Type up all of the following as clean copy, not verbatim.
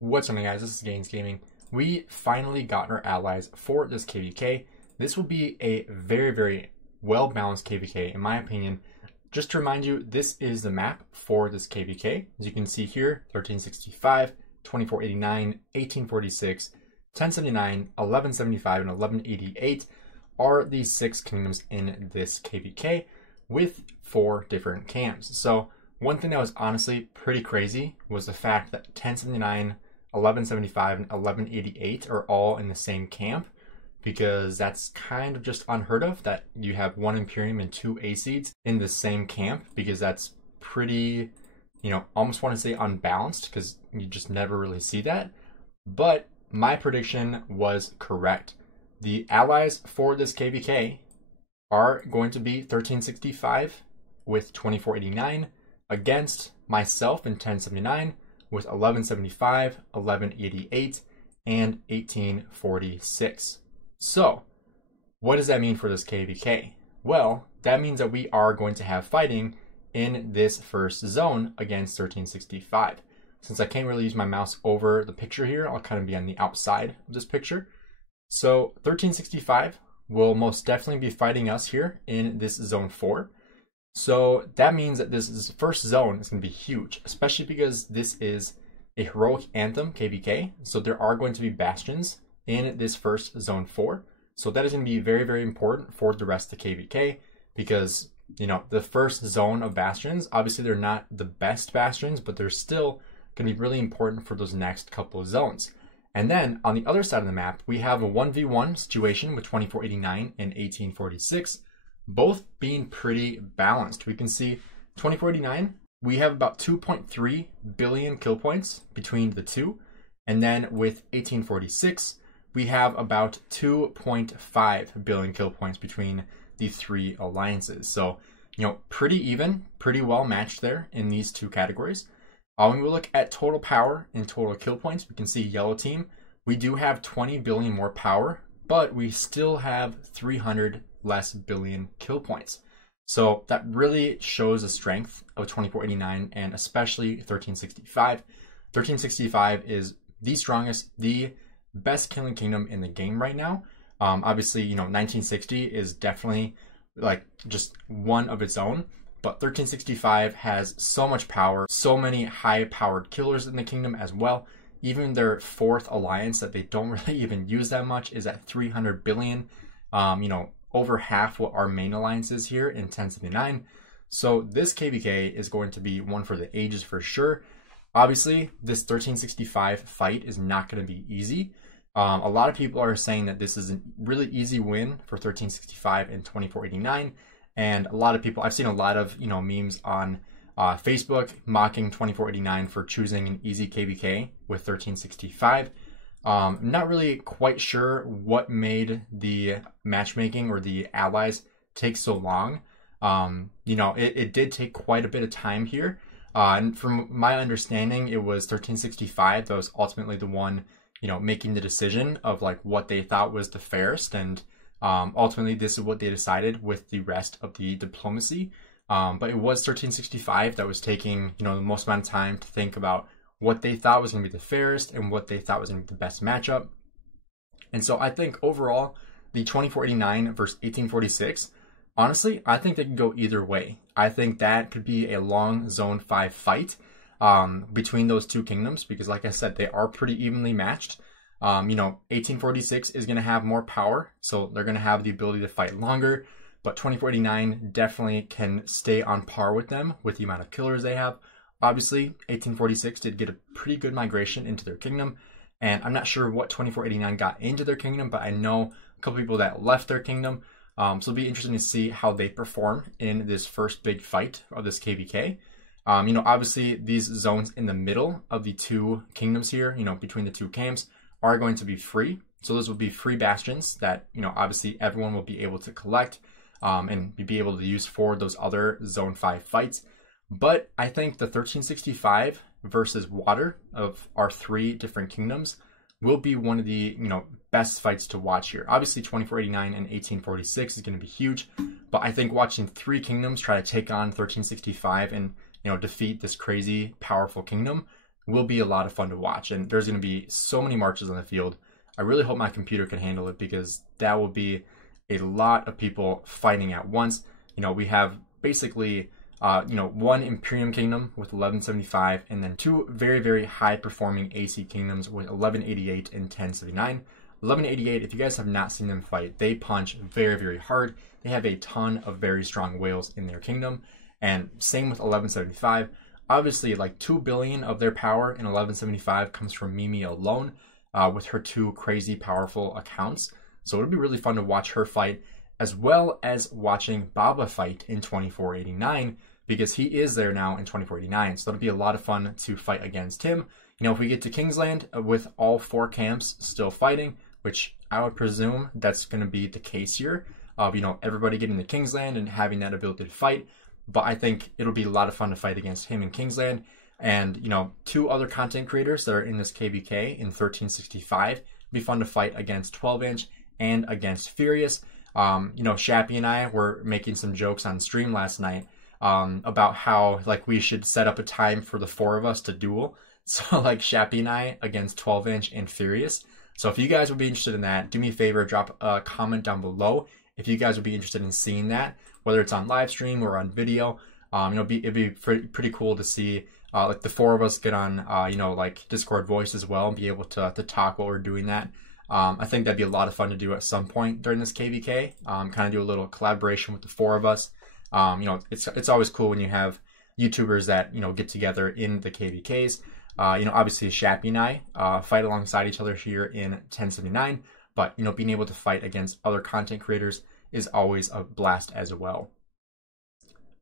What's up, guys? This is Gainz Gaming. We finally got our allies for this KVK. This will be a very well-balanced KVK, in my opinion. Just to remind you, this is the map for this KVK. As you can see here, 1365, 2489, 1846, 1079, 1175, and 1188 are the 6 kingdoms in this KVK with 4 different cams. So one thing that was honestly pretty crazy was the fact that 1079, 1175, and 1188 are all in the same camp, because that's kind of just unheard of that you have 1 Imperium and 2 A-Seeds in the same camp, because that's pretty, almost want to say unbalanced, because you just never really see that. But my prediction was correct. The allies for this KVK are going to be 1365 with 2489 against myself in 1079 with 1175, 1188, and 1846. So, what does that mean for this KVK? Well, that means that we are going to have fighting in this first zone against 1365. Since I can't really use my mouse over the picture here, I'll kind of be on the outside of this picture. So 1365 will most definitely be fighting us here in this zone 4. So that means that this first zone is going to be huge, especially because this is a heroic anthem KVK. So there are going to be bastions in this first zone 4. So that is going to be very important for the rest of the KVK, because the first zone of bastions, obviously they're not the best bastions, but they're still going to be really important for those next couple of zones. And then on the other side of the map, we have a 1v1 situation with 2489 and 1846, both being pretty balanced. We can see 2489, we have about 2.3 billion kill points between the two. And then with 1846, we have about 2.5 billion kill points between the 3 alliances. So, pretty even, pretty well matched there in these 2 categories. When we look at total power and total kill points, we can see yellow team, we do have 20 billion more power, but we still have 300 less billion kill points. So that really shows the strength of 2489 and especially 1365. 1365 is the strongest, the best killing kingdom in the game right now. Obviously, 1960 is definitely like just one of its own. But 1365 has so much power, so many high-powered killers in the kingdom as well. Even their 4th alliance that they don't really even use that much is at 300 billion. Over half what our main alliance is here in 1079. So this KVK is going to be one for the ages for sure. Obviously, this 1365 fight is not going to be easy. A lot of people are saying that this is a really easy win for 1365 and 2489. And a lot of people, I've seen a lot of, memes on Facebook mocking 2489 for choosing an easy KVK with 1365. Not really quite sure what made the matchmaking or the allies take so long. It did take quite a bit of time here. And from my understanding, it was 1365 that was ultimately the one, making the decision of like what they thought was the fairest. And ultimately, this is what they decided with the rest of the diplomacy. But it was 1365 that was taking, the most amount of time to think about what they thought was going to be the fairest and what they thought was going to be the best matchup. And so I think overall, the 2489 versus 1846, honestly, I think they can go either way. I think that could be a long zone 5 fight between those 2 kingdoms, because like I said, they are pretty evenly matched. 1846 is going to have more power, so they're going to have the ability to fight longer, but 2489 definitely can stay on par with them with the amount of killers they have. Obviously, 1846 did get a pretty good migration into their kingdom, and I'm not sure what 2489 got into their kingdom, but I know a couple people that left their kingdom, so it'll be interesting to see how they perform in this first big fight of this KVK. Obviously, these zones in the middle of the 2 kingdoms here, between the 2 camps, are going to be free. So those will be free bastions that, obviously everyone will be able to collect and be able to use for those other zone 5 fights. But I think the 1365 versus water of our 3 different kingdoms will be one of the, best fights to watch here. Obviously 2489 and 1846 is going to be huge, but I think watching 3 kingdoms try to take on 1365 and, defeat this crazy powerful kingdom will be a lot of fun to watch. And there's going to be so many marches on the field. I really hope my computer can handle it, because that will be a lot of people fighting at once. You know, we have basically, you know, one Imperium Kingdom with 1175, and then two very, very high performing AC Kingdoms with 1188 and 1079. 1188, if you guys have not seen them fight, they punch very, very hard. They have a ton of very strong whales in their kingdom. And same with 1175. Obviously, like 2 billion of their power in 1175 comes from Mimi alone, with her two crazy powerful accounts. So it'll be really fun to watch her fight, as well as watching Baba fight in 2489, because he is there now in 2489. So that'll be a lot of fun to fight against him. You know, if we get to Kingsland with all 4 camps still fighting, which I would presume that's going to be the case here, of, you know, everybody getting to Kingsland and having that ability to fight. But I think it'll be a lot of fun to fight against him in Kingsland. And, you know, 2 other content creators that are in this KVK in 1365. It'll be fun to fight against 12-inch and against Furious. You know, Shappy and I were making some jokes on stream last night about how, like, we should set up a time for the 4 of us to duel. So, like, Shappy and I against 12-inch and Furious. So if you guys would be interested in that, do me a favor, drop a comment down below if you guys would be interested in seeing that, whether it's on live stream or on video. You know, it'd be pretty cool to see like the 4 of us get on, you know, like Discord voice as well, and be able to talk while we're doing that. I think that'd be a lot of fun to do at some point during this KVK. Kind of do a little collaboration with the 4 of us. You know, it's always cool when you have YouTubers that, you know, get together in the KVKs. You know, obviously Shappy and I fight alongside each other here in 1079, but, you know, being able to fight against other content creators is always a blast as well.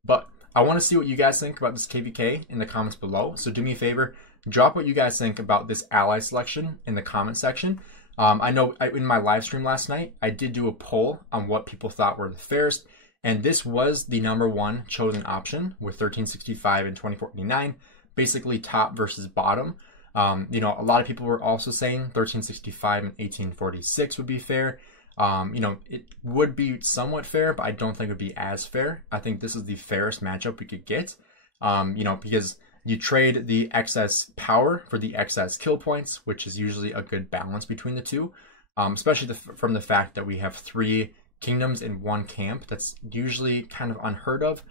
But I want to see what you guys think about this KVK in the comments below. So do me a favor, drop what you guys think about this ally selection in the comment section. I know in my live stream last night, I did do a poll on what people thought were the fairest, and this was the #1 chosen option with 1365 and 2489, basically top versus bottom. You know, a lot of people were also saying 1365 and 1846 would be fair. You know, it would be somewhat fair, but I don't think it would be as fair. I think this is the fairest matchup we could get, you know, because you trade the excess power for the excess kill points, which is usually a good balance between the two, especially from the fact that we have 3 kingdoms in 1 camp. That's usually kind of unheard of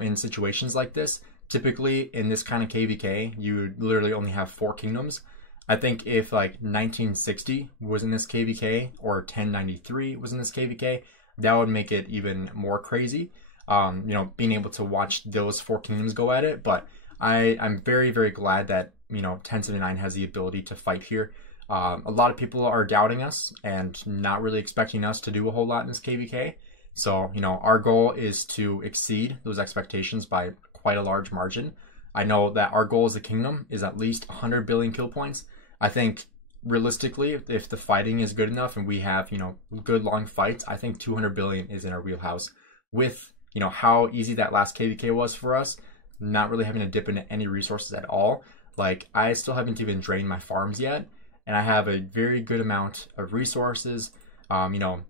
in situations like this. Typically, in this kind of KVK, you literally only have 4 kingdoms. I think if like 1960 was in this KVK or 1093 was in this KVK, that would make it even more crazy. You know, being able to watch those 4 kingdoms go at it. But I'm very, very glad that, you know, 1079 has the ability to fight here. A lot of people are doubting us and not really expecting us to do a whole lot in this KVK. So, you know, our goal is to exceed those expectations by quite a large margin. I know that our goal as a kingdom is at least 100 billion kill points. I think realistically, if the fighting is good enough and we have, you know, good long fights, I think 200 billion is in our wheelhouse. With, you know, how easy that last KVK was for us, not really having to dip into any resources at all. Like, I still haven't even drained my farms yet, and I have a very good amount of resources. You know,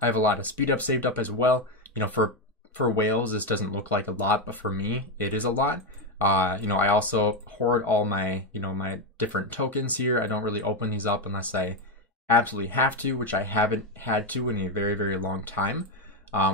I have a lot of speed up saved up as well. You know, for whales, this doesn't look like a lot, but for me, it is a lot. You know, I also hoard all my, you know, my different tokens here. I don't really open these up unless I absolutely have to, which I haven't had to in a very, very long time.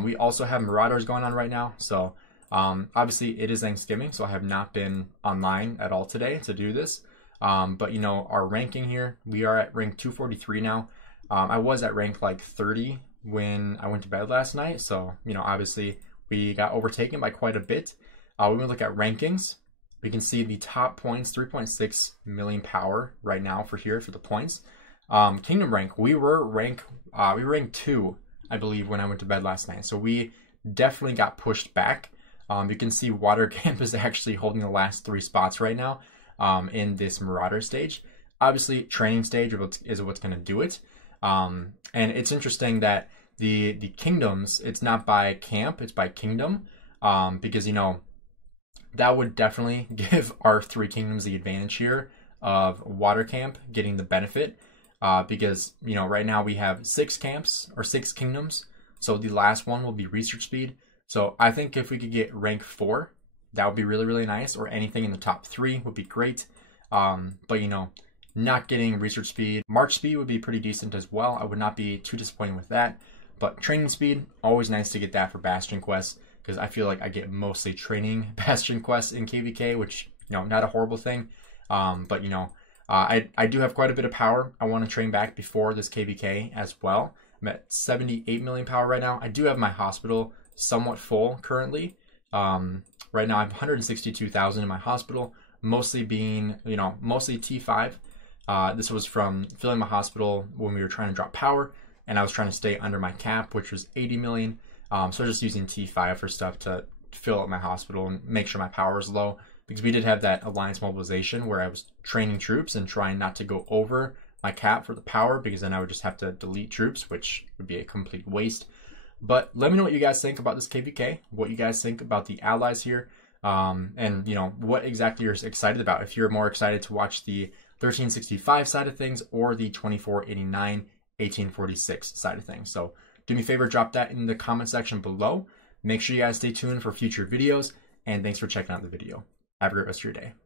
We also have Marauders going on right now. So obviously it is Thanksgiving, so I have not been online at all today to do this. But, you know, our ranking here, we are at rank 243 now. I was at rank like 30 when I went to bed last night. So, you know, obviously we got overtaken by quite a bit. When we look at rankings, we can see the top points, 3.6 million power right now for the points. Kingdom rank, we ranked 2, I believe, when I went to bed last night. So we definitely got pushed back. You can see Water Camp is actually holding the last 3 spots right now in this Marauder stage. Obviously, training stage is what's going to do it. And it's interesting that the kingdoms, it's not by camp, it's by kingdom, because, you know, that would definitely give our 3 kingdoms the advantage here of Water Camp getting the benefit, because, you know, right now we have 6 camps or 6 kingdoms, so the last one will be research speed. So I think if we could get rank 4, that would be really, really nice, or anything in the top 3 would be great. But you know, not getting research speed. March speed would be pretty decent as well. I would not be too disappointed with that. But training speed, always nice to get that for Bastion quests, because I feel like I get mostly training Bastion quests in KVK, which, you know, not a horrible thing. But you know, I do have quite a bit of power I want to train back before this KVK as well. I'm at 78 million power right now. I do have my hospital somewhat full currently. Right now I have 162,000 in my hospital, mostly being, you know, mostly T5. This was from filling my hospital when we were trying to drop power, and I was trying to stay under my cap, which was 80 million. So just using T5 for stuff to fill up my hospital and make sure my power is low, because we did have that alliance mobilization where I was training troops and trying not to go over my cap for the power, because then I would just have to delete troops, which would be a complete waste. But let me know what you guys think about this KVK, what you guys think about the allies here, and you know, what exactly you're excited about. If you're more excited to watch the 1365 side of things or the 2489 1846 side of things. So do me a favor, drop that in the comment section below. Make sure you guys stay tuned for future videos, and thanks for checking out the video. Have a great rest of your day.